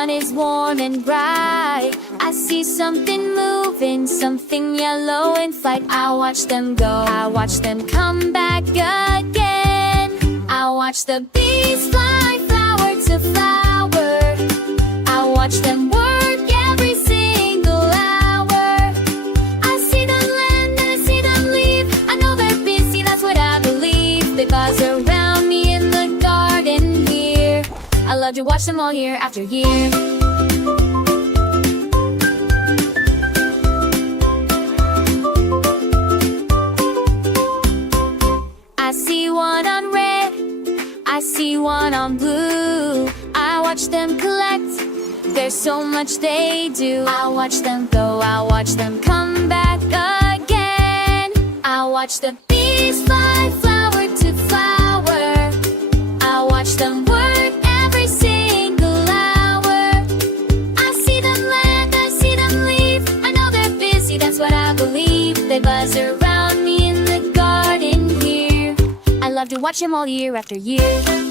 sun is warm and bright. I see something moving, something yellow in flight. I watch them go, I watch them come back again. I watch the bees fly flower to flower. I watch them work every single hour. I see them land and I see them leave. I know they're busy, that's what I believe. They buzz around me in the garden here. I love to watch them all year after year. I see one on red, I see one on blue. I watch them collect, there's so much they do. I watch them go, I watch them come back again. I watch the bees fly flower to flower. I watch them work every single hour. I see them land, I see them leave. I know they're busy, that's what I believe. They buzz around me in the garden here. I love to watch them all year after year.